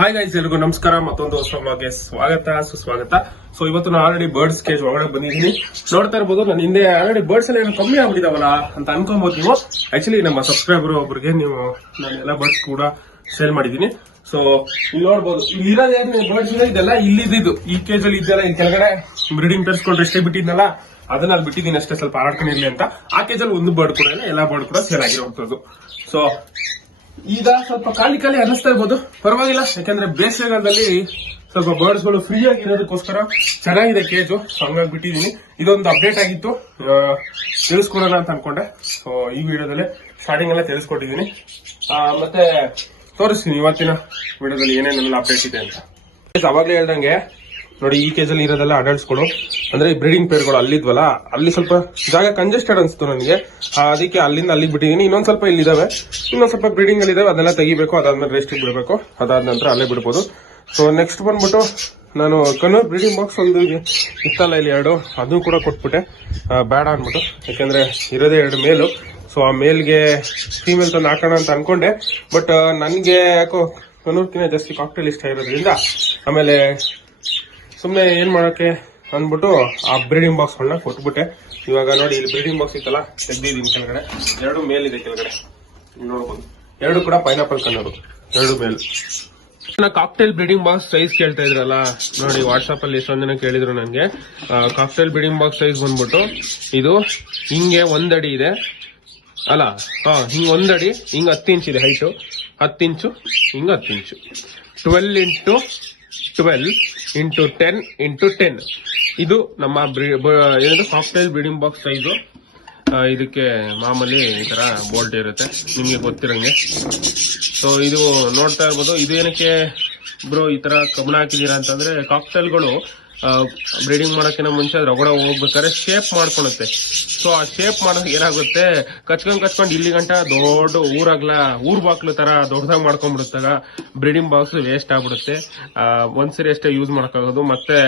Hi guys ಎಲ್ರಿಗೂ ನಮಸ್ಕಾರ. ಮತ್ತೊಂದು ಹೊಸ vlog ಸ್ವಾಗತ, ಸುಸ್ವಾಗತ. ಸೊ ಇವತ್ತು ನಾನು ಆಲ್ರೆಡಿ ಬರ್ಡ್ಸ್ ಕೇಜ್ ಒಳಗಡೆ ಬಂದಿದ್ದೀನಿ. ನೋಡ್ತಾ ಇರ್ಬೋದು, ನಾನು ಹಿಂದೆ ಆಲ್ರೆಡಿ ಬರ್ಡ್ಸ್ ಎಲ್ಲ ಏನು ಕಮ್ಮಿ ಆಗ್ಬಿಟ್ಟಿದಾವಲ್ಲ ಅಂತ ಅನ್ಕೊಬೋದು ನೀವು. ಆಕ್ಚುಲಿ ನಮ್ಮ ಸಬ್ಸ್ಕ್ರೈಬರ್ ಒಬ್ರಿಗೆ ನೀವು ನಾನು ಎಲ್ಲ ಬರ್ಡ್ಸ್ ಕೂಡ ಸೇಲ್ ಮಾಡಿದ್ದೀನಿ. ಸೊ ಇಲ್ಲಿ ನೋಡ್ಬೋದು, ಇಲ್ಲಿ ಇರೋದೇನು ಬರ್ಡ್ಸ್ ಇದೆ ಇದೆಲ್ಲ ಇಲ್ಲಿದ್ದು ಈ ಕೇಜ್ ಅಲ್ಲಿ ಇದೆಲ್ಲ ಇಲ್ಲಿ ಕೆಳಗಡೆ ಬ್ರೀಡಿಂಗ್ ತರಿಸ್ಕೊಂಡ್ರೆ ಎಷ್ಟೇ ಬಿಟ್ಟಿದ್ನಲ್ಲ, ಅದನ್ನ ಅಲ್ಲಿ ಬಿಟ್ಟಿದ್ದೀನಿ ಅಷ್ಟೇ. ಸ್ವಲ್ಪ ಹಾರಾಡ್ಕೊಂಡಿರ್ಲಿ ಅಂತ. ಆ ಕೇಜಲ್ಲಿ ಒಂದು ಬರ್ಡ್ ಕೂಡ ಇಲ್ಲ, ಎಲ್ಲ ಬರ್ಡ್ ಕೂಡ ಸೇಲ್ ಆಗಿರೋದು ಸೊ ಈಗ ಸ್ವಲ್ಪ ಖಾಲಿ ಖಾಲಿ ಅನ್ನಿಸ್ತಾ ಇರ್ಬೋದು. ಪರವಾಗಿಲ್ಲ, ಯಾಕಂದ್ರೆ ಬೇಸಿಗೆಗಾಲದಲ್ಲಿ ಸ್ವಲ್ಪ ಬರ್ಡ್ಸ್ಗಳು ಫ್ರೀ ಆಗಿರೋದಕ್ಕೋಸ್ಕರ ಚೆನ್ನಾಗಿದೆ ಕೇಜು ಹಂಗಾಗಿ ಬಿಟ್ಟಿದ್ದೀನಿ. ಇದೊಂದು ಅಪ್ಡೇಟ್ ಆಗಿತ್ತು. ತಿಳಿಸ್ಕೊಡೋಣ ಅಂತ ಅನ್ಕೊಂಡೆ. ಸೊ ಈ ವಿಡಿಯೋದಲ್ಲಿ ಸ್ಟಾರ್ಟಿಂಗ್ ಎಲ್ಲ ತಿಳಿಸ್ಕೊಟ್ಟಿದ್ದೀನಿ. ಮತ್ತೆ ತೋರಿಸ್ತೀನಿ ಇವತ್ತಿನ ವಿಡಿಯೋದಲ್ಲಿ ಏನೇನೆಲ್ಲ ಅಪ್ಡೇಟ್ ಇದೆ ಅಂತ. ಅವಾಗ್ಲೇ ಹೇಳ್ದಂಗೆ ನೋಡಿ, ಈ ಕೇಜ್ ಅಲ್ಲಿ ಇರೋದೆಲ್ಲ ಅಡಲ್ಟ್ಸ್ಗಳು ಗಳು, ಅಂದ್ರೆ ಬ್ರೀಡಿಂಗ್ ಪೇರ್ಗಳು ಅಲ್ಲಿದ್ವಲ್ಲ, ಅಲ್ಲಿ ಸ್ವಲ್ಪ ಜಾಗ ಕಂಜೆಸ್ಟೆಡ್ ಅನ್ಸ್ತು ನನಗೆ. ಅದಕ್ಕೆ ಅಲ್ಲಿಂದ ಅಲ್ಲಿಗೆ ಬಿಟ್ಟಿದ್ದೀನಿ ಇನ್ನೊಂದ್ ಸ್ವಲ್ಪ ಇಲ್ಲಿದಾವೆ. ಇನ್ನೊಂದ್ ಸ್ವಲ್ಪ ಬ್ರೀಡಿಂಗ್ ಅಲ್ಲಿ ಇದಾವೆ ಅದೆಲ್ಲ ತೆಗಿಬೇಕು, ಅದಾದ್ಮೇಲೆ ರೆಸ್ಟ್ ಬಿಡಬೇಕು. ಅದಾದ ನಂತರ ಅಲ್ಲೇ ಬಿಡ್ಬೋದು. ಸೊ ನೆಕ್ಸ್ಟ್ ಬಂದ್ಬಿಟ್ಟು ನಾನು ಕನ್ನೂರ್ ಬ್ರೀಡಿಂಗ್ ಬಾಕ್ಸ್ ಒಂದು ಇತ್ತಲ್ಲ ಇಲ್ಲಿ ಎರಡು. ಅದು ಕೂಡ ಕೊಟ್ಬಿಟ್ಟೆ. ಬೇಡ ಅನ್ಬಿಟ್ಟು ಯಾಕಂದ್ರೆ ಇರೋದೇ ಎರಡು ಮೇಲು. ಸೊ ಆ ಮೇಲ್ಗೆ ಫೀಮೇಲ್ ತಂದು ಹಾಕೋಣ ಅಂತ ಅನ್ಕೊಂಡೆ. ಬಟ್ ನನಗೆ ಯಾಕೋ ಕನ್ನೂರ್ಕಿನ ಜಾಸ್ತಿ ಕಾಕ್ಟೇಲ್ ಇಷ್ಟ ಇರೋದ್ರಿಂದ, ಆಮೇಲೆ ಸುಮ್ಮನೆ ಏನ್ ಮಾಡಕ್ಕೆ ಅಂದ್ಬಿಟ್ಟು ಆ ಬ್ರೀಡಿಂಗ್ ಬಾಕ್ಸ್ ಗಳನ್ನ ಕೊಟ್ಬಿಟ್ಟೆ. ಇವಾಗ ನೋಡಿ, ಇಲ್ಲಿ ಬ್ರೀಡಿಂಗ್ ಬಾಕ್ಸ್ ಇತ್ತಲ್ಲ, ತೆಗ್ದಿದ್ದೀನಿ ಕೆಳಗಡೆ. ಎರಡು ಮೇಲಿದೆ ಕೆಳಗಡೆ. ಇಲ್ಲಿ ನೋಡ್ಬೋದು. ಎರಡು ಕೂಡ ಪೈನಾಪಲ್ ಕನ್ನರು ಎರಡು male cockatiel breeding box size ಕೇಳ್ತಾ ಇದ್ರಲ್ಲ? ನೋಡಿ ವಾಟ್ಸ್ಆಪ್ ಅಲ್ಲಿ ಎಷ್ಟೊಂದ್ ಜನ ಕೇಳಿದ್ರು ನನಗೆ ಕಾಕ್ಟೇಲ್ ಬ್ರೀಡಿಂಗ್ ಬಾಕ್ಸ್ ಸೈಜ್ ಬಂದ್ಬಿಟ್ಟು ಇದು ಹಿಂಗೆ ಒಂದಡಿ ಇದೆ. ಅಲ್ಲ ಹಿಂಗ್ ಒಂದಡಿ, ಹಿಂಗ್ ಹತ್ತು ಇಂಚ್ ಇದೆ ಹೈಟು ಹತ್ತು ಇಂಚು ಹಿಂಗ್ ಹತ್ತು ಇಂಚು twelve into twelve into ten into ten ಇದು ನಮ್ಮ ಬ್ರಿ- ಸಾಫ್ಟ್ ಏನದು ಕಾಕ್ಟೈಲ್ ಬ್ರೀಡಿಂಗ್ ಬಾಕ್ಸ್ ಸೈಜು ಇದಕ್ಕೆ ಮಾಮೂಲಿ ಈ ಥರ ಬೋಲ್ಟ್ ಇರುತ್ತೆ. ನಿಮಗೆ ಗೊತ್ತಿರಂಗೆ. ಸೊ ಇದು ನೋಡ್ತಾ ಇರ್ಬೋದು. ಇದು ಏನಕ್ಕೆ ಬ್ರೋ ಈ ಥರ ಕಬ್ಬಣ ಹಾಕಿದ್ದೀರಾ ಅಂತಂದರೆ ಕಾಕ್ಟೈಲ್ಗಳು ಬ್ರೀಡಿಂಗ್ ಮಾಡೋಕ್ಕಿಂತ ಮುಂಚೆ ಒಳಗಡೆ ಹೋಗ್ಬೇಕಾದ್ರೆ ಶೇಪ್ ಮಾಡ್ಕೊಳುತ್ತೆ ಸೊ ಆ ಶೇಪ್ ಮಾಡೋಕ್ ಏನಾಗುತ್ತೆ? ಕಚ್ಕೊಂಡ್ ಕಚ್ಕೊಂಡು ಇಲ್ಲಿ ಗಂಟ ದೊಡ್ಡ ಊರಾಗ್ಲ, ಊರ್ ಬಾಕ್ಲು ತರ ದೊಡ್ಡದಾಗಿ ಮಾಡ್ಕೊಂಡ್ಬಿಡುತ್ತಾಗ ಬ್ರೀಡಿಂಗ್ ಬಾಕ್ಸ್ ವೇಸ್ಟ್ ಆಗ್ಬಿಡುತ್ತೆ. ಒಂದ್ಸರಿ ಅಷ್ಟೇ ಯೂಸ್ ಮಾಡೋಕ್ಕಾಗೋದು. ಮತ್ತೆ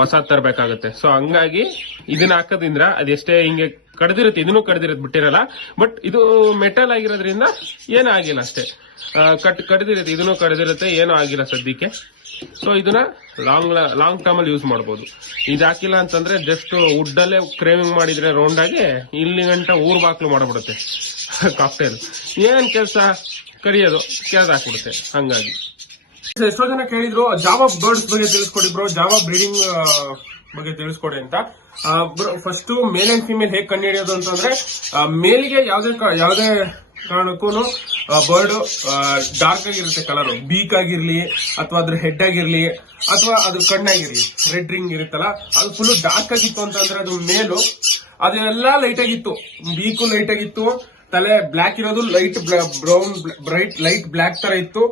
ಹೊಸ ತರಬೇಕಾಗುತ್ತೆ. ಸೊ ಹಂಗಾಗಿ ಇದನ್ನ ಹಾಕೋದ್ರಿಂದ ಅದೆಷ್ಟೇ ಹಿಂಗೆ ಕಡ್ದಿರುತ್ತೆ, ಇದನ್ನು ಕಡ್ದಿರುತ್ತೆ, ಬಿಟ್ಟಿರಲ್ಲ. ಬಟ್ ಇದು ಮೆಟಲ್ ಆಗಿರೋದ್ರಿಂದ ಏನೂ ಆಗಿಲ್ಲ ಅಷ್ಟೇ. ಕಟ್, ಕಡ್ದಿರುತ್ತೆ, ಇದನ್ನು ಕಡ್ದಿರುತ್ತೆ, ಏನೂ ಆಗಿಲ್ಲ ಸದ್ಯಕ್ಕೆ. ಸೊ ಇದನ್ನ ಲಾಂಗ್ ಲಾಂಗ್ ಟರ್ಮ್ ಅಲ್ಲಿ ಯೂಸ್ ಮಾಡ್ಬೋದು. ಇದು ಹಾಕಿಲ್ಲ ಅಂತಂದ್ರೆ ಜಸ್ಟ್ ವುಡ್ ಅಲ್ಲೇ ಕ್ರೇವಿಂಗ್ ಮಾಡಿದ್ರೆ ರೌಂಡ್ ಆಗಿ ಇಲ್ಲಿ ಗಂಟ ಊರ್ ಬಾಕ್ಲು ಮಾಡ್ಬಿಡುತ್ತೆ. ಕಾಕ್ಟೇಲ್ ಏನ್ ಕೆಲಸ? ಕರಿಯೋದು. ಕೆಳದ್ ಹಾಕ್ಬಿಡುತ್ತೆ. ಹಂಗಾಗಿ. ಎಷ್ಟೋ ಜನ ಕೇಳಿದ್ರು, ಜಾವಾ ಬರ್ಡ್ಸ್ ಬಗ್ಗೆ ತಿಳಿಸ್ಕೊಡಿ ಬ್ರೋ ಜಾವಾ ಬ್ರೀಡಿಂಗ್ ಬಗ್ಗೆ ತಿಳಿಸ್ಕೊಡಿ ಅಂತ. ಫಸ್ಟ್ ಮೇಲ್ ಅಂಡ್ ಫಿಮೇಲ್ ಹೇಗೆ ಕಂಡುಹಿಡಿಯೋದು ಅಂತಂದ್ರೆ ಮೇಲ್ಗೆ ಯಾವ್ದೇ ಯಾವ್ದೇ ಕಾರಣಕ್ಕೂ ಬರ್ಡ್ ಡಾರ್ಕ್ ಆಗಿರುತ್ತೆ ಕಲರ್ ಬೀಕ್ ಆಗಿರ್ಲಿ, ಅಥವಾ ಅದ್ರ ಹೆಡ್ ಆಗಿರ್ಲಿ, ಅಥವಾ ಅದ್ರ ಕಣ್ಣಾಗಿರ್ಲಿ ರೆಡ್ ರಿಂಗ್ ಇರುತ್ತಲ್ಲ, ಅದು ಫುಲ್ ಡಾರ್ಕ್ ಆಗಿತ್ತು ಅಂತಂದ್ರೆ ಅದು ಮೇಲು. ಅದೆಲ್ಲ ಲೈಟ್ ಆಗಿತ್ತು. ಬೀಕು ಲೈಟ್ ಆಗಿತ್ತು. ತಲೆ ಬ್ಲಾಕ್ ಇರೋದು light brown bright light black ತರ ಇತ್ತು.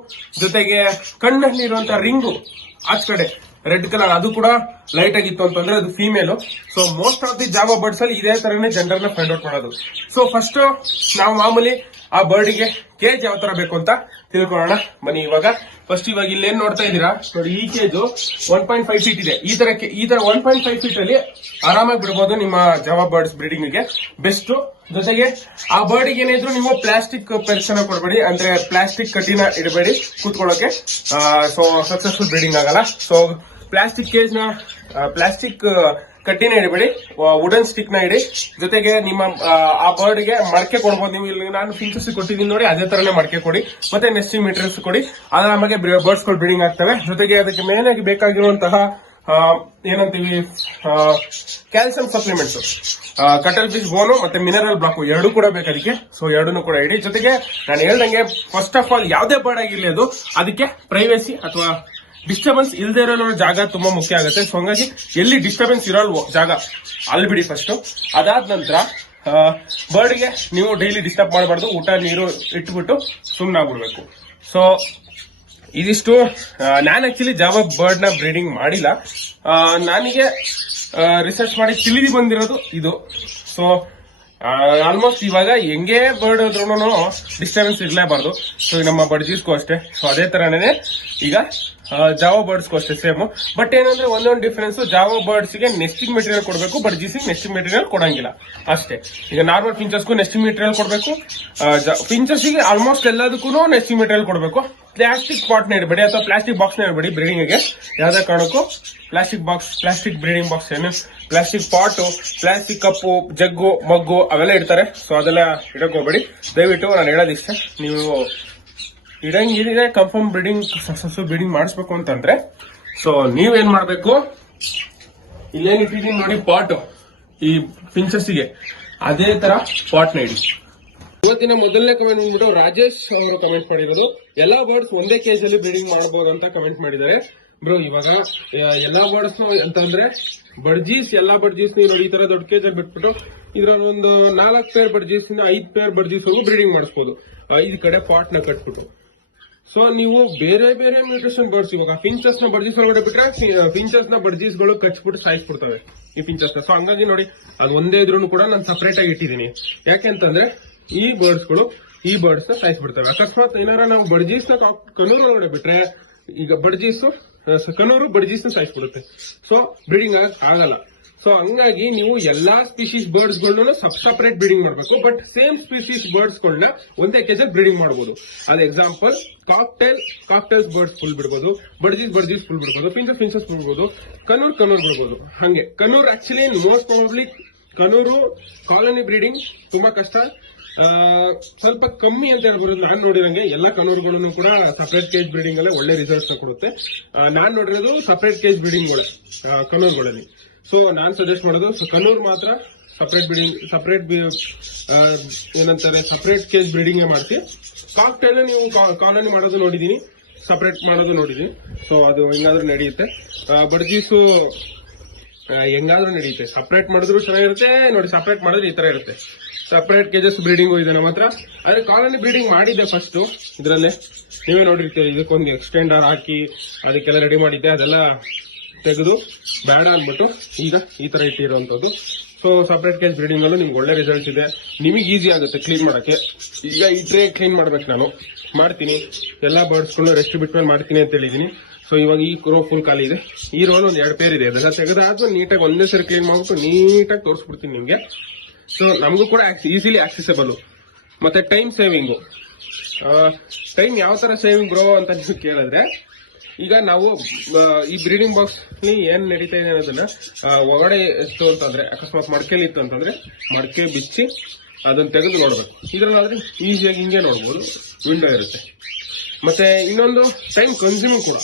ಜೊತೆಗೆ ಕಣ್ಣಲ್ಲಿ ಇರುವಂತ ರಿಂಗು ಆ ಕಡೆ. ರೆಡ್ ಕಲರ್ ಅದು ಕೂಡ ಲೈಟ್ ಆಗಿತ್ತು ಅಂತಂದ್ರೆ ಅದು female so most of the Java birds ಅಲ್ಲಿ ಇದೇ ತರನೇ ಜೆಂಡರ್ನ ಫೈಂಡ್ ಔಟ್ ಮಾಡೋದು. ಸೊ ಫಸ್ಟ್ ನಾವು ಮಾಮೂಲಿ ಆ ಬರ್ಡ್ಗೆ ಕೇಜ್ ಯಾವ ತರ ಬೇಕು ಅಂತ ತಿಳ್ಕೊಳ್ಳೋಣ. ಬನ್ನಿ ಇವಾಗ. ಫಸ್ಟ್ ಇವಾಗ ಇಲ್ಲಿ ಏನ್ ನೋಡ್ತಾ ಇದ್ದೀರಾ? ನೋಡಿ, ಈ cage one point five feet ಇದೆ. ಈ ತರ ಈ ತರ ಒನ್ ಪಾಯಿಂಟ್ ಫೈವ್ ಫೀಟ್ ಅಲ್ಲಿ ಆರಾಮಾಗಿ ಬಿಡಬಹುದು ನಿಮ್ಮ ಜಾವ ಬರ್ಡ್ಸ್ ಬ್ರೀಡಿಂಗ್ಗೆ. ಬೆಸ್ಟ್ ಜೊತೆಗೆ ಆ ಬರ್ಡ್ಗೆ ಏನಿದ್ರು ನೀವು ಪ್ಲಾಸ್ಟಿಕ್ ಪೆರ್ಸನ ಕೊಡಬೇಡಿ. ಅಂದ್ರೆ ಪ್ಲಾಸ್ಟಿಕ್ ಕಟ್ಟಿನ ಇಡಬೇಡಿ ಕೂತ್ಕೊಳ್ಳೋಕೆ. ಸೊ ಸಕ್ಸಸ್ಫುಲ್ ಬ್ರೀಡಿಂಗ್ ಆಗಲ್ಲ. ಸೊ ಪ್ಲಾಸ್ಟಿಕ್ ಕೇಜ್ನ ಪ್ಲಾಸ್ಟಿಕ್ ಕಟ್ಟಿನ ಇಡಬೇಡಿ ವುಡನ್ ಸ್ಟಿಕ್ನ ಇಡಿ. ಜೊತೆಗೆ ನಿಮ್ಮ ಆ, ಬರ್ಡ್ಗೆ ಮಡಕೆ ಕೊಡ್ಬೋದು. ನೀವು ಇಲ್ಲಿ ನಾನು ಫಿಂಚಸ್ ಕೊಟ್ಟಿದ್ದೀನಿ ನೋಡಿ ಅದೇ ತರನೇ ಮಡಕೆ ಕೊಡಿ. ಮತ್ತೆ ನೆಸ್ಟಿ ಮೀಟರ್ಸ್ ಕೊಡಿ. ಆರಾಮಾಗಿ ಬರ್ಡ್ಸ್ಗಳು ಬ್ರೀಡಿಂಗ್ ಆಗ್ತವೆ. ಜೊತೆಗೆ ಅದಕ್ಕೆ ಮೇನ್ ಆಗಿ ಬೇಕಾಗಿರುವಂತಹ ಏನಂತೀವಿ ಕ್ಯಾಲ್ಸಿಯಂ ಸಪ್ಲಿಮೆಂಟ್ಸ್ ಕಟಲ್ ಫಿಶ್ ಬೋನು ಮತ್ತೆ ಮಿನರಲ್ ಬ್ಲಾಕ್ ಎರಡು ಕೂಡ ಬೇಕು ಅದಕ್ಕೆ. ಸೊ ಎರಡನ್ನೂ ಕೂಡ ಇಡಿ. ಜೊತೆಗೆ ನಾನು ಹೇಳ್ದಂಗೆ ಫಸ್ಟ್ ಆಫ್ ಆಲ್ ಯಾವುದೇ ಬರ್ಡ್ ಆಗಿರಲಿ ಅದು ಅದಕ್ಕೆ ಪ್ರೈವೇಸಿ ಅಥವಾ ಡಿಸ್ಟರ್ಬೆನ್ಸ್ ಇಲ್ಲದೆ ಇರೋ ಜಾಗ ತುಂಬಾ ಮುಖ್ಯ ಆಗುತ್ತೆ. ಸೊ ಹಂಗಾಗಿ ಎಲ್ಲಿ ಡಿಸ್ಟರ್ಬೆನ್ಸ್ ಇರೋಲ್ವೋ ಜಾಗ, ಅಲ್ಲಿ ಬಿಡಿ ಫಸ್ಟ್ ಅದಾದ ನಂತರ ಬರ್ಡ್ಗೆ ನೀವು ಡೈಲಿ ಡಿಸ್ಟರ್ಬ್ ಮಾಡಬಾರ್ದು. ಊಟ, ನೀರು ಇಟ್ಬಿಟ್ಟು ಸುಮ್ಮನಾಗ್ಬಿಡ್ಬೇಕು ಸೊ ಇದಿಷ್ಟು ನಾನು ಆಕ್ಚುಲಿ ಜಾವ ಬರ್ಡ್ನ ಬ್ರೀಡಿಂಗ್ ಮಾಡಿಲ್ಲ. ನನಗೆ ರಿಸರ್ಚ್ ಮಾಡಿ ತಿಳಿದು ಬಂದಿರೋದು ಇದು. ಸೊ ಆಲ್ಮೋಸ್ಟ್ ಇವಾಗ ಹೆಂಗೆ ಬರ್ಡ್ ಹೋದ್ರೂ ಡಿಸ್ಟರ್ಬೆನ್ಸ್ ಇರಲೇಬಾರ್ದು. ಸೊ ನಮ್ಮ ಬಡ್ಜೀಸ್ಗೂ ಅಷ್ಟೇ. ಸೊ ಅದೇ ಥರನೇ ಈಗ ಜಾವಾ ಬರ್ಡ್ಸ್ಗೂ ಅಷ್ಟೇ ಸೇಮ್ ಬಟ್ ಏನಂದ್ರೆ ಒಂದೊಂದು ಡಿಫರೆನ್ಸ್ ಜಾವೋ ಬರ್ಡ್ಸ್ಗೆ ನೆಸ್ಟಿಂಗ್ ಮೆಟೀರಿಯಲ್ ಕೊಡಬೇಕು ಬಟ್ ಜಿಸಿ ನೆಸ್ಟಿಂಗ್ ಮೆಟೀರಿಯಲ್ ಕೊಡಂಗಿಲ್ಲ. ಅಷ್ಟೇ. ಈಗ ನಾರ್ಮಲ್ ಪಿಂಚರ್ಸ್ಗೂ ನೆಸ್ಟಿಂಗ್ ಮೆಟೀರಿಯಲ್ ಕೊಡಬೇಕು. ಪಿಂಚರ್ಸ್ಗೆ ಆಲ್ಮೋಸ್ಟ್ ಎಲ್ಲದಕ್ಕೂ ನೆಸ್ಟಿಂಗ್ ಮೆಟೀರಿಯಲ್ ಕೊಡಬೇಕು. ಪ್ಲಾಸ್ಟಿಕ್ ಪಾಟ್ನ ಇಡಬೇಡಿ ಅಥವಾ ಪ್ಲಾಸ್ಟಿಕ್ ಬಾಕ್ಸ್ನ ಇಡಬೇಡಿ ಬ್ರೀಡಿಂಗ್ಗೆ. ಯಾವ್ದೇ ಕಾರಣಕ್ಕೂ plastic box plastic breeding box ಏನು? Plastic pot plastic cup jug, mug ಅವೆಲ್ಲ ಇಡ್ತಾರೆ. ಸೊ ಅದೆಲ್ಲ ಇಡಕ್ ಹೋಗ್ಬೇಡಿ. ದಯವಿಟ್ಟು ನಾನು ಹೇಳೋದಿಷ್ಟೇ. ನೀವು ಇಡಂಗಿದ್ರೆ ಕನ್ಫರ್ಮ್ ಬ್ರೀಡಿಂಗ್ ಸಕ್ಸಸ್ಫುಲ್ ಬ್ರೀಡಿಂಗ್ ಮಾಡಿಸ್ಬೇಕು ಅಂತಂದ್ರೆ ಸೊ ನೀವೇನ್ ಮಾಡ್ಬೇಕು? ಇಲ್ಲೇನ್ ಇಟ್ಟಿದ್ದೀನಿ ನೋಡಿ ಪಾಟ್ ಈ ಪಿಂಚಸ್ಸಿಗೆ ಅದೇ ತರ ಪಾಟ್ ಇಡಿ. ಇವತ್ತಿನ ಮೊದಲನೇ ಕಮೆಂಟ್ ಬಂದ್ಬಿಟ್ಟು ರಾಜೇಶ್ ಅವರು ಕಮೆಂಟ್ ಮಾಡಿರೋದು. ಎಲ್ಲಾ ಬರ್ಡ್ಸ್ ಒಂದೇ ಕೇಜ್ ಅಲ್ಲಿ ಬ್ರೀಡಿಂಗ್ ಮಾಡಬಹುದು ಅಂತ ಕಮೆಂಟ್ ಮಾಡಿದ್ದಾರೆ. ಬ್ರೋ ಇವಾಗ ಎಲ್ಲಾ ಬರ್ಡ್ಸ್ ಅಂತಂದ್ರೆ ಬಡ್ಜೀಸ್ ಎಲ್ಲಾ ಬಡ್ಜೀಸ್ ನೋಡಿ ಈ ತರ ದೊಡ್ಡ ಕೇಜ್ ಅಲ್ಲಿ ಬಿಟ್ಬಿಟ್ಟು, ಇದ್ರಲ್ಲಿ ಒಂದು ನಾಲ್ಕು ಪೇರ್ ಇಂದ ಐದ್ ಪೇರ್ ಬಡ್ಜೀಸ್ ಬ್ರೀಡಿಂಗ್ ಮಾಡಿಸ್ಬೋದು. ಐದು ಕಡೆ ಪಾಟ್ನ ಕಟ್ಬಿಟ್ಟು. ಸೊ ನೀವು ಬೇರೆ ಬೇರೆ ಮ್ಯೂಟೇಷನ್ ಬರ್ಡ್ಸ್, ಇವಾಗ ಫಿಂಚರ್ಸ್ನ ಬರ್ಜೀಸ್ ಒಳಗಡೆ ಬಿಟ್ರೆ ಫಿಂಚರ್ಸ್ನ ಬರ್ಜೀಸ್ಗಳು ಕಚ್ಬಿಟ್ಟು ಸಾಯಿಸ್ಬಿಡ್ತವೆ ಈ ಫಿಂಚರ್ಸ್ ಸೊ ಹಂಗಾಗಿ ನೋಡಿ, ಅದು ಒಂದೇ ಇದ್ರೂ ಕೂಡ ನಾನು ಸಪರೇಟ್ ಆಗಿ ಯಾಕೆ ಅಂತಂದ್ರೆ, ಈ ಬರ್ಡ್ಸ್ಗಳು ಈ ಬರ್ಡ್ಸ್ನ ಸಾಯಿಸ್ಬಿಡ್ತವೆ. ಅಕಸ್ಮಾತ್ ಏನಾರ ನಾವು ಬರ್ಜೀಸ್ನ ಕನೂರ್ ಒಳಗಡೆ ಬಿಟ್ರೆ, ಈಗ ಬರ್ಜೀಸ್ ಕನೂರು ಬರ್ಜೀಸ್ನ ಸಾಯಿಸ್ಬಿಡುತ್ತೆ. ಸೊ ಬ್ರೀಡಿಂಗ್ ಆಗಲ್ಲ. ಸೊ ಹಂಗಾಗಿ ನೀವು ಎಲ್ಲಾ ಸ್ಪೀಶೀಸ್ ಬರ್ಡ್ಸ್ ಗಳನ್ನೂ ಸಬ್ ಸಪರೇಟ್ ಬ್ರೀಡಿಂಗ್ ಮಾಡಬೇಕು. ಬಟ್ ಸೇಮ್ ಸ್ಪೀಶೀಸ್ ಬರ್ಡ್ಸ್ ಗಳನ್ನ ಒಂದೇ ಕೇಜಲ್ಲಿ ಬ್ರೀಡಿಂಗ್ ಮಾಡಬಹುದು ಅದ್ example cockatiel cockatiels birds full ಬಿಡ್ಬೋದು. ಬಡ್ಜಿಸ್ ಬಡ್ಜಿಸ್ ಫುಲ್ ಬಿಡ್ಬೋದು. ಪಿಂಚಸ್ ಪಿಂಚಸ್ ಬಿಡ್ಬೋದು. ಕನೂರ್ ಕನೂರ್ ಬಿಡ್ಬೋದು. ಹಂಗೆ. Conure actually most probably conure colony breeding ತುಂಬಾ ಕಷ್ಟ. ಸ್ವಲ್ಪ ಕಮ್ಮಿ ಅಂತ ಹೇಳ್ಬೋದು ನಾನು ನೋಡಿದಂಗೆ ಎಲ್ಲ ಕನೂರುಗಳನ್ನು ಕೂಡ ಸಪರೇಟ್ ಕೇಜ್ ಬ್ರೀಡಿಂಗ್ ಅಲ್ಲೇ ಒಳ್ಳೆ ರಿಸಲ್ಟ್ಸ್ ಕೊಡುತ್ತೆ. ನಾನು ನೋಡಿರೋದು ಸಪರೇಟ್ ಕೇಜ್ ಬ್ರೀಡಿಂಗ್ ಕನೂರುಗಳಲ್ಲಿ. ಸೊ ನಾನು ಸಜೆಸ್ಟ್ ಮಾಡೋದು ಸೊ ಕಣ್ಣೂರು ಮಾತ್ರ ಸಪ್ರೇಟ್ ಬ್ರೀಡಿಂಗ್ ಸಪ್ರೇಟ್ ಏನಂತಾರೆ ಸಪ್ರೇಟ್ ಕೇಜ್ ಬ್ರೀಡಿಂಗ್ ಮಾಡ್ತೀವಿ ಕಾಕ್ಟೈಲ್ ನೀವು ಕಾಲೋನಿ ಮಾಡೋದು ನೋಡಿದೀನಿ. ಸಪ್ರೇಟ್ ಮಾಡೋದು ನೋಡಿದೀನಿ. ಸೊ ಅದು ಹೆಂಗಾದ್ರೂ ನಡೆಯುತ್ತೆ. ಬಡ್ಜೀಸು ಹೆಂಗಾದ್ರೂ ನಡೆಯುತ್ತೆ. ಸಪ್ರೇಟ್ ಮಾಡಿದ್ರು ಚೆನ್ನಾಗಿರುತ್ತೆ. ನೋಡಿ ಸಪ್ರೇಟ್ ಮಾಡಿದ್ರೆ ಈ ತರ ಇರುತ್ತೆ. ಸಪ್ರೇಟ್ ಕೇಜಸ್ ಬ್ರೀಡಿಂಗು ಇದೆ ನಮ್ಮ ಹತ್ರ. ಅದೇ ಕಾಲೋನಿ ಬ್ರೀಡಿಂಗ್ ಮಾಡಿದ್ದೆ ಫಸ್ಟ್ ಇದರಲ್ಲೇ. ನೀವೇ ನೋಡಿರ್ತೀರಿ, ಇದಕ್ಕೊಂದು ಎಕ್ಸ್ಟೆಂಡರ್ ಹಾಕಿ, ಅದಕ್ಕೆಲ್ಲ ರೆಡಿ ಮಾಡಿದ್ದೆ. ಅದೆಲ್ಲ ತೆಗೆದು ಬೇಡ ಅಂದ್ಬಿಟ್ಟು ಈಗ ಈ ತರ ಇಟ್ಟಿರುವಂತದ್ದು ಸೊ ಸಪ್ರೇಟ್ ಕೇಸ್ ಬ್ರೀಡಿಂಗ್ ಅಲ್ಲೂ ನಿಮ್ಗೆ ಒಳ್ಳೆ ರಿಸಲ್ಟ್ ಇದೆ. ನಿಮಗೆ ಈಸಿ ಆಗುತ್ತೆ ಕ್ಲೀನ್ ಮಾಡಕ್ಕೆ. ಈಗ ಈ ಟ್ರೇ ಕ್ಲೀನ್ ಮಾಡ್ಬೇಕು ನಾನು. ಮಾಡ್ತೀನಿ. ಎಲ್ಲಾ ಬರ್ಡ್ಸ್ಗಳು ರೆಸ್ಟ್ ಬಿಟ್ಮೇಲೆ ಮಾಡ್ತೀನಿ ಅಂತ ಹೇಳಿದೀನಿ. ಸೊ ಇವಾಗ ಈ ರೋ ಫುಲ್ ಖಾಲಿ ಇದೆ. ಈ ರೋಲ್ ಒಂದು ಎರಡು ಪೇರ್ ಇದೆ. ಅದನ್ನ ತೆಗೆದಾದ್ಮೇಲೆ ನೀಟಾಗಿ ಒಂದೇ ಸರಿ ಕ್ಲೀನ್ ಮಾಡ್ಬಿಟ್ಟು ನೀಟಾಗಿ ತೋರಿಸ್ಬಿಡ್ತೀನಿ ನಿಮಗೆ. ಸೊ ನಮಗೂ ಕೂಡ ಈಸಿಲಿ ಆಕ್ಸೆಸಬಲ್ ಮತ್ತೆ ಟೈಮ್ ಸೇವಿಂಗು ಟೈಮ್ ಯಾವ ಥರ ಸೇವಿಂಗ್ ಬ್ರೋ ಅಂತ ನೀವು ಕೇಳಿದ್ರೆ ಈಗ ನಾವು ಈ ಬ್ರೀಡಿಂಗ್ ಬಾಕ್ಸ್ ಏನ್ ನಡೀತಾ ಇದೆ ಅನ್ನೋದನ್ನ ಒಳಗಡೆ ಎಷ್ಟು ಅಂತಂದ್ರೆ, ಅಕಸ್ಮಾತ್ ಮಡಕೆಲಿ ಇತ್ತು ಅಂತಂದ್ರೆ, ಮಡಕೆ ಬಿಚ್ಚಿ ಅದನ್ನ ತೆಗೆದು ನೋಡ್ಬೇಕು. ಇದ್ರಲ್ಲಾದ್ರೆ ಈಸಿಯಾಗಿ ಹಿಂಗೆ ನೋಡ್ಬೋದು. ವಿಂಡೋ ಇರುತ್ತೆ. ಮತ್ತೆ ಇನ್ನೊಂದು ಟೈಮ್ ಕನ್ಸ್ಯೂಮಿಂಗ್ ಕೂಡ.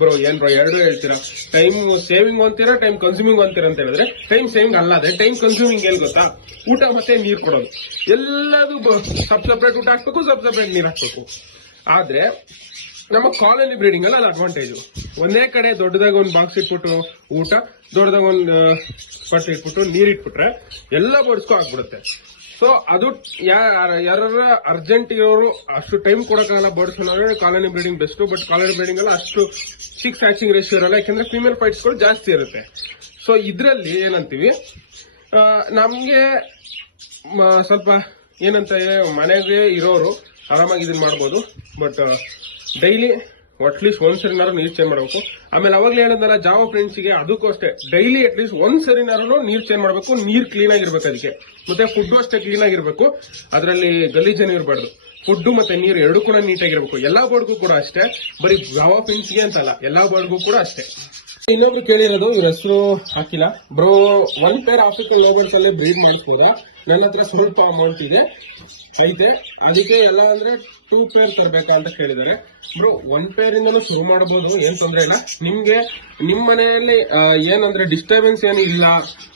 ಬ್ರೋ ಏನ್ ಬ್ರೋ ಎರಡು ಹೇಳ್ತೀರಾ? ಟೈಮ್ ಸೇವಿಂಗ್ ಅಂತೀರಾ ಟೈಮ್ ಕನ್ಸ್ಯೂಮಿಂಗ್ ಅಂತೀರಾ ಅಂತ ಹೇಳಿದ್ರೆ ಟೈಮ್ ಸೇವಿಂಗ್ ಅಲ್ಲ, ಅದೇ ಟೈಮ್ ಕನ್ಸ್ಯೂಮಿಂಗ್ ಏನ್ ಗೊತ್ತಾ? ಊಟ ಮತ್ತೆ ನೀರು ಕೊಡೋದು. ಎಲ್ಲದು ಸಬ್ ಸಪ್ರೇಟ್ ಊಟ ಹಾಕ್ಬೇಕು ಸಬ್ ಸಪ್ರೇಟ್ ನೀರು ಹಾಕ್ಬೇಕು. ಆದ್ರೆ ನಮ್ಮ ಕಾಲೋನಿ ಬ್ರೀಡಿಂಗ್ ಅಲ್ಲ ಅದು ಅಡ್ವಾಂಟೇಜ್ ಒಂದೇ ಕಡೆ ದೊಡ್ಡದಾಗ ಒಂದು ಬಾಕ್ಸ್ ಇಟ್ಬಿಟ್ಟು ಊಟ, ದೊಡ್ಡದಾಗ ಒಂದು ಪಟ್ ಇಟ್ಬಿಟ್ಟು ನೀರ್ ಇಟ್ಬಿಟ್ರೆ ಎಲ್ಲ ಬರ್ಸ್ಕೊ ಆಗ್ಬಿಡುತ್ತೆ. ಸೊ ಅದು ಯಾರ ಅರ್ಜೆಂಟ್ ಇರೋರು ಅಷ್ಟು time ಕೊಡೋಕ್ಕಾಗಲ್ಲ birds colony breeding best but colony breeding ಅಲ್ಲ ಅಷ್ಟು ಸಿಕ್ಸ್ ಹ್ಯಾಚಿಂಗ್ ರೇಷಿಯೋ ಇರಲ್ಲ, ಯಾಕಂದ್ರೆ ಫಿಮೇಲ್ ಫೈಟ್ಸ್ಗಳು ಜಾಸ್ತಿ ಇರುತ್ತೆ. ಸೊ ಇದರಲ್ಲಿ ಏನಂತೀವಿ? ನಮಗೆ ಸ್ವಲ್ಪ ಏನಂತ ಮನೆಗೆ ಇರೋರು ಆರಾಮಾಗಿ ಇದನ್ನ ಮಾಡ್ಬೋದು ಬಟ್ ಡೈಲಿ ಅಟ್ಲೀಸ್ಟ್ ಒಂದ್ ಸರಿನಾರು ನೀರ್ ಚೇಂಜ್ ಮಾಡಬೇಕು. ಆಮೇಲೆ ಅವಾಗ್ಲೇ ಹೇಳಿದ್ನಲ್ಲ ಜಾವ ಫ್ರೆಂಡ್ಸ್ಗೆ ಅದಕ್ಕೂ ಅಷ್ಟೇ. ಡೈಲಿ ಅಟ್ಲೀಸ್ಟ್ ಒಂದ್ ಸರಿನಾರು ನೀರ್ ಚೇಂಜ್ ಮಾಡಬೇಕು, ನೀರ್ ಕ್ಲೀನ್ ಆಗಿರ್ಬೇಕು ಅದಕ್ಕೆ. ಮತ್ತೆ ಫುಡ್ ಅಷ್ಟೇ ಕ್ಲೀನ್ ಆಗಿರ್ಬೇಕು. ಅದರಲ್ಲಿ ಗಲೀಜನ ಇರಬಾರ್ದು ಫುಡ್ ಮತ್ತೆ ನೀರು ಎರಡು ಕೂಡ ನೀಟಾಗಿರ್ಬೇಕು ಎಲ್ಲಾ ಬರ್ಡ್ಗೂ ಕೂಡ ಅಷ್ಟೇ. ಬರೀ ಜಾವ ಫ್ರೆಂಡ್ಸ್ಗೆ ಅಂತಲ್ಲ, ಎಲ್ಲಾ ಬರ್ಡ್ಗೂ ಕೂಡ ಅಷ್ಟೇ. ಇನ್ನೊಬ್ರು ಕೇಳಿರೋದು ಇವ್ರ ಹೆಸರು ಹಾಕಿಲ್ಲ. Bro one pair African lovers ಅಲ್ಲೇ ಬ್ರೀಡ್ ಮಾಡಿಸ್ಬೋದಾ? ನನ್ನ ಹತ್ರ ಸ್ವಲ್ಪ ಅಮೌಂಟ್ ಇದೆ. ಐತೆ. ಅದಕ್ಕೆ ಎಲ್ಲ ಅಂದ್ರೆ ಟೂ ಪೇರ್ ತರಬೇಕಾ ಅಂತ ಕೇಳಿದ್ದಾರೆ ಬ್ರೋ ಒನ್ ಪೇರ್ ಇಂದನೂ ಶುರು ಮಾಡಬಹುದು ಏನ್ ತೊಂದ್ರೆ ಇಲ್ಲ. ನಿಮ್ಗೆ, ನಿಮ್ ಮನೆಯಲ್ಲಿ ಏನಂದ್ರೆ ಡಿಸ್ಟರ್ಬೆನ್ಸ್ ಏನು ಇಲ್ಲ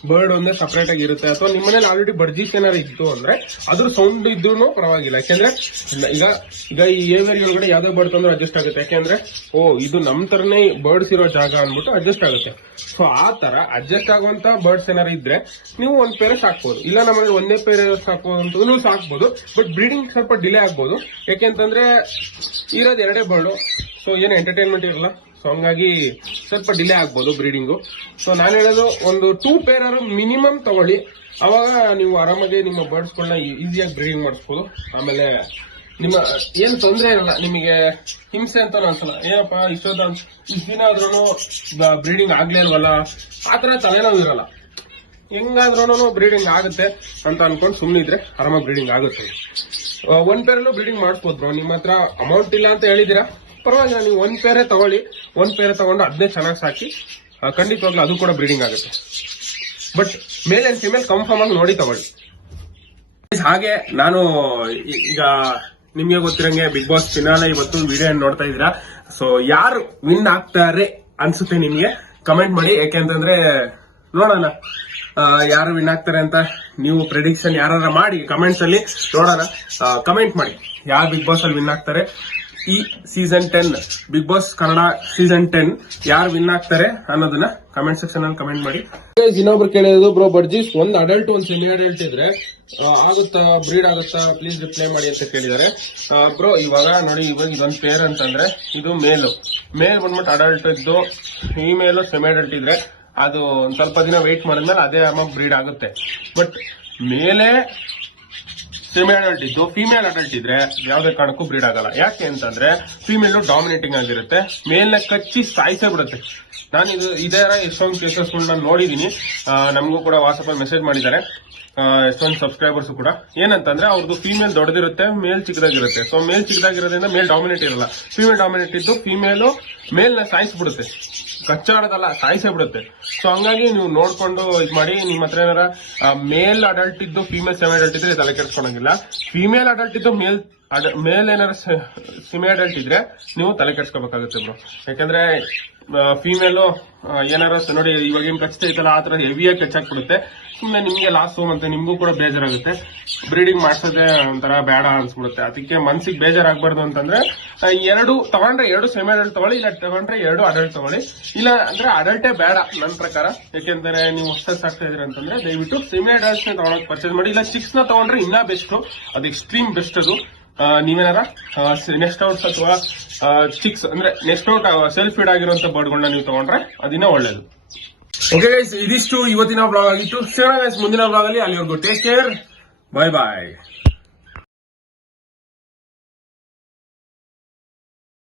ಬರ್ಡ್ ಒಂದೇ ಸಪರೇಟ್ ಆಗಿ ಇರುತ್ತೆ, ಅಥವಾ ನಿಮ್ ಮನೇಲಿ ಆಲ್ರೆಡಿ ಬಡ್ಜಿಸ್ ಏನಾರು ಇತ್ತು ಅಂದ್ರೆ, ಅದ್ರ ಸೌಂಡ್ ಇದ್ರೂ ಪರವಾಗಿಲ್ಲ. ಯಾಕೆಂದ್ರೆ, ಈಗ ಈಗ ಈ ಏರಿಯಾ ಒಳಗಡೆ ಯಾವ್ದೇ ಬರ್ಡ್ ತಂದ್ರೆ ಅಡ್ಜಸ್ಟ್ ಆಗುತ್ತೆ. ಯಾಕೆಂದ್ರೆ, ಓ, ಇದು ನಮ್ ತರನೇ ಬರ್ಡ್ಸ್ ಇರೋ ಜಾಗ ಅನ್ಬಿಟ್ಟು ಅಡ್ಜಸ್ಟ್ ಆಗುತ್ತೆ. ಸೊ ಆ ತರ ಅಡ್ಜಸ್ಟ್ ಆಗುವಂತ ಬರ್ಡ್ಸ್ ಏನಾರು ಇದ್ರೆ, ನೀವು ಒಂದ್ ಪೇರೆ ಸಾಕ್ಬೋದು. ಇಲ್ಲ ನಮ್ಮಲ್ಲಿ ಒಂದೇ ಪೇರೆ ಸಾಕ್ಬೋದು ಅಂತ ಸಾಕ್ಬೋದು. ಬಟ್ ಬ್ರೀಡಿಂಗ್ ಸ್ವಲ್ಪ ಡಿಲೇ ಆಗ್ಬೋದು. ಯಾಕೆಂತಂದ್ರೆ ಇರೋದು ಎರಡೇ ಬರ್ಡು. ಸೊ ಏನು ಎಂಟರ್ಟೈನ್ಮೆಂಟ್ ಇರಲ್ಲ. ಸೊ ಹಂಗಾಗಿ ಸ್ವಲ್ಪ ಡಿಲೇ ಆಗ್ಬೋದು ಬ್ರೀಡಿಂಗು ಸೊ ನಾನು ಹೇಳೋದು ಒಂದು ಟೂ ಪೇರ್ ಮಿನಿಮಮ್ ತಗೊಳ್ಳಿ. ಅವಾಗ ನೀವು ಆರಾಮಾಗಿ ನಿಮ್ಮ ಬರ್ಡ್ಸ್ಗಳನ್ನ ಈಸಿಯಾಗಿ ಬ್ರೀಡಿಂಗ್ ಮಾಡಿಸ್ಬೋದು. ಆಮೇಲೆ ನಿಮ್ಮ, ಏನು ತೊಂದರೆ ಇರಲ್ಲ. ನಿಮಗೆ ಹಿಂಸೆ ಅಂತ ಅನ್ಸಲ್ಲ. ಏನಪ್ಪ, ಇಷ್ಟೊಂದು ಇಷ್ಟು ದಿನ ಆದ್ರೂ ಬ್ರೀಡಿಂಗ್ ಆಗ್ಲೇ ಇಲ್ವಲ್ಲ? ಆತರ ತಲೆನೋವು ಇರಲ್ಲ ಹೆಂಗಾದ್ರೂ ಬ್ರೀಡಿಂಗ್ ಆಗುತ್ತೆ ಅಂತ ಅನ್ಕೊಂಡು ಸುಮ್ಮನಿದ್ರೆ ಆರಾಮಾಗಿ ಬ್ರೀಡಿಂಗ್ ಆಗುತ್ತೆ. ಒನ್ ಪೇರಲ್ಲೂ ಬ್ರೀಡಿಂಗ್ ಮಾಡಿಸ್ಬೋದು ಬ್ರೋ ನಿಮ್ಮ ಹತ್ರ ಅಮೌಂಟ್ ಇಲ್ಲ ಅಂತ ಹೇಳಿದಿರಾ? ಪರವಾಗಿಲ್ಲ, ನೀವು ಒಂದ್ ಪೇರೆ ತಗೊಳ್ಳಿ. ಒನ್ ಪೇರೆ ತಗೊಂಡು ಅದನ್ನೇ ಚೆನ್ನಾಗಿ ಸಾಕಿ ಖಂಡಿತವಾಗ್ಲೂ ಅದು ಕೂಡ ಬ್ರೀಡಿಂಗ್ ಆಗುತ್ತೆ. But male and female confirm ಆಗಿ ನೋಡಿ ತಗೊಳ್ಳಿ. ಹಾಗೆ ನಾನು ಈಗ ನಿಮ್ಗೆ ಗೊತ್ತಿರಂಗೆ ಬಿಗ್ ಬಾಸ್ ಫಿನಾಲೆ ಇವತ್ತು ವಿಡಿಯೋ ನೋಡ್ತಾ ಇದ್ದೀರಾ? ಸೊ ಯಾರು ವಿನ್ ಆಗ್ತಾರೆ ಅನ್ಸುತ್ತೆ ನಿಮ್ಗೆ? ಕಮೆಂಟ್ ಮಾಡಿ. ಯಾಕೆಂತಂದ್ರೆ ನೋಡೋಣ. ಯಾರು ವಿನ್ ಆಗ್ತಾರೆ ಅಂತ ನೀವು ಪ್ರೆಡಿಕ್ಷನ್ ಯಾರು ಮಾಡಿ ಕಮೆಂಟ್ಸ್ ಅಲ್ಲಿ ನೋಡೋಣ. ಕಮೆಂಟ್ ಮಾಡಿ. ಯಾರು ಬಿಗ್ ಬಾಸ್ ಅಲ್ಲಿ ವಿನ್ ಆಗ್ತಾರೆ? ಈ season ten Bigg Boss Kannada season ten ಯಾರು ವಿನ್ ಆಗ್ತಾರೆ ಅನ್ನೋದನ್ನ ಕಮೆಂಟ್ ಸೆಕ್ಷನ್ ಅಲ್ಲಿ ಕಮೆಂಟ್ ಮಾಡಿ. ಇನ್ನೊಬ್ರು ಕೇಳಿದ್ರು ಬ್ರೋ ಬರ್ಜೀಸ್ ಒಂದ್ ಅಡಲ್ಟ್ ಒಂದ್ ಸೆಮಿ ಅಡಲ್ಟ್ ಇದ್ರೆ ಆಗುತ್ತಾ ಬ್ರೀಡ್ ಆಗುತ್ತಾ ಪ್ಲೀಸ್ ರಿಪ್ಲೈ ಮಾಡಿ ಅಂತ ಕೇಳಿದ್ದಾರೆ. ಬ್ರೋ ಇವಾಗ ನೋಡಿ, ಇವಾಗ ಇದೊಂದು ಪೇರ್ ಅಂತಂದ್ರೆ, ಇದು ಮೇಲು ಮೇಲ್ ಬಂದ್ಬಿಟ್ಟು ಅಡಲ್ಟ್ ಇದ್ದು ಫೀಮೇಲು ಸೆಮಿ ಅಡಲ್ಟ್ ಇದ್ರೆ ಅದು ಒಂದ್ ಸ್ವಲ್ಪ ದಿನ ವೆಯ್ಟ್ ಮಾಡಿದ್ಮೇಲೆ ಅದೇ ಅಮ್ಮ ಬ್ರೀಡ್ ಆಗುತ್ತೆ. ಬಟ್ ಮೇಲೆ ಫಿಮೇಲ್ ಅಡಲ್ಟ್ ಇದ್ದು ಫಿಮೇಲ್ ಅಡಲ್ಟ್ ಇದ್ರೆ ಯಾವುದೇ ಕಾರಣಕ್ಕೂ ಬ್ರೀಡ್ ಆಗಲ್ಲ. ಯಾಕೆ ಅಂತಂದ್ರೆ ಫಿಮೇಲ್ ಡಾಮಿನೇಟಿಂಗ್ ಆಗಿರುತ್ತೆ. ಮೇಲ್ನ ಕಚ್ಚಿ ಸಾಯಿಸೇ ಬಿಡುತ್ತೆ. ನಾನು ಇದು ಇದೇ ಎಷ್ಟೊಂದು ಕೇಸಸ್ಗಳನ್ನ ನೋಡಿದೀನಿ. ನಮಗೂ ಕೂಡ ವಾಟ್ಸಪ್ ಅಲ್ಲಿ ಮೆಸೇಜ್ ಮಾಡಿದ್ದಾರೆ. ಎಷ್ಟೊಂದು ಸಬ್ಸ್ಕ್ರೈಬರ್ಸ್ ಕೂಡ. ಏನಂತಂದ್ರೆ ಅವ್ರದ್ದು ಫೀಮೇಲ್ ದೊಡ್ಡದಿರುತ್ತೆ ಮೇಲ್ ಚಿಕ್ಕದಾಗಿರುತ್ತೆ. ಸೊ ಮೇಲ್ ಚಿಕ್ಕದಾಗಿರೋದ್ರಿಂದ ಮೇಲ್ ಡಾಮಿನೇಟ್ ಇರಲ್ಲ. ಫೀಮೇಲ್ ಡಾಮಿನೇಟ್ ಇದ್ದು ಫಿಮೇಲು ಮೇಲ್ನ ಸಾಯಿಸ್ಬಿಡುತ್ತೆ. ಕಚ್ಚಾಡೋದಲ್ಲ, ಸಾಯಿಸೇ ಬಿಡುತ್ತೆ. ಸೊ ಹಂಗಾಗಿ ನೀವು ನೋಡ್ಕೊಂಡು ಇದು ಮಾಡಿ, ನಿಮ್ಮ ಹತ್ರ ಏನಾರ ಮೇಲ್ ಅಡಲ್ಟ್ ಇದ್ದು ಫೀಮೇಲ್ ಸೆಮಿ ಅಡಲ್ಟ್ ಇದ್ರೆ ತಲೆ ಕೆಡ್ಸ್ಕೊಳಂಗಿಲ್ಲ. ಫೀಮೇಲ್ ಅಡಲ್ಟ್ ಇದ್ದು ಮೇಲ್ ಮೇಲ್ ಏನಾರ ಸೆಮಿ ಅಡಲ್ಟ್ ಇದ್ರೆ ನೀವು ತಲೆ ಕೆಡ್ಸ್ಕೋಬೇಕಾಗುತ್ತೆ ಬ್ರೋ ಯಾಕಂದ್ರೆ ಫಿಮೇಲು ಏನಾರ ನೋಡಿ ಇವಾಗ ಏನ್ ಕಚ್ತಾ ಐತಲ್ಲ ಆ ತರ ಹೆವಿಯಾಗಿ ಕಚ್ಚಾಕ್ಬಿಡುತ್ತೆ ಸುಮ್ಮನೆ ನಿಮ್ಗೆ ಲಾಸ್ ಮತ್ತೆ ನಿಮ್ಗೂ ಕೂಡ ಬೇಜಾರಾಗುತ್ತೆ. ಬ್ರೀಡಿಂಗ್ ಮಾಡ್ಸೋದೇ ಒಂಥರ ಬೇಡ ಅನ್ಸ್ಬಿಡುತ್ತೆ. ಅದಕ್ಕೆ ಮನ್ಸಿಗೆ ಬೇಜಾರಾಗಬಾರ್ದು ಅಂತಂದ್ರೆ ಎರಡು ತಗೊಂಡ್ರೆ ಎರಡು ಸೆಮಿ ಅಡಲ್ಟ್ ತಗೊಳ್ಳಿ, ಇಲ್ಲ ತಗೊಂಡ್ರೆ ಎರಡು ಅಡಲ್ಟ್ ತಗೊಳ್ಳಿ. ಇಲ್ಲ ಅಂದ್ರೆ ಅಡಲ್ಟೇ ಬೇಡ ನನ್ನ ಪ್ರಕಾರ. ಯಾಕೆಂದ್ರೆ ನೀವು ಹೊಸ ಸಾಕ್ತಾ ಇದ್ರಿ ಅಂತಂದ್ರೆ ದಯವಿಟ್ಟು ಸೆಮಿ ಅಡಲ್ಟ್ನ ತಗೊಳಕ್ ಪರ್ಚೇಸ್ ಮಾಡಿ. ಇಲ್ಲ ಚಿಕ್ಸ್ನ ತಗೊಂಡ್ರೆ ಇನ್ನ ಬೆಸ್ಟ್ ಅದು ಎಕ್ಸ್ಟ್ರೀಮ್ ಬೆಸ್ಟ್ ಅದು. ನೀವೇನಾರ? ನೆಕ್ಸ್ಟ್ ಔಟ್ಸ್ ಅಥವಾ ಚಿಕ್ಸ್ ಅಂದ್ರೆ ನೆಕ್ಸ್ಟ್ ಔಟ್ ಸೆಲ್ಫ್ ಫೀಡ್ ಆಗಿರುವಂತ ಬರ್ಡ್ಗಳನ್ನ ನೀವು ತಗೊಂಡ್ರೆ ಅದಿನ್ನ ಒಳ್ಳೇದು. ಓಕೆ ಗೈಸ್ ಇದಿಷ್ಟು ಇವತ್ತಿನ ಬ್ಲಾಗ್ ಆಗಿತ್ತು. ಗೈಸ್ ಮುಂದಿನ ಬ್ಲಾಗ್ ಅಲ್ಲಿ. ಅಲ್ಲಿವರೆಗೂ ಟೇಕ್ ಕೇರ್ ಬಾಯ್ ಬಾಯ್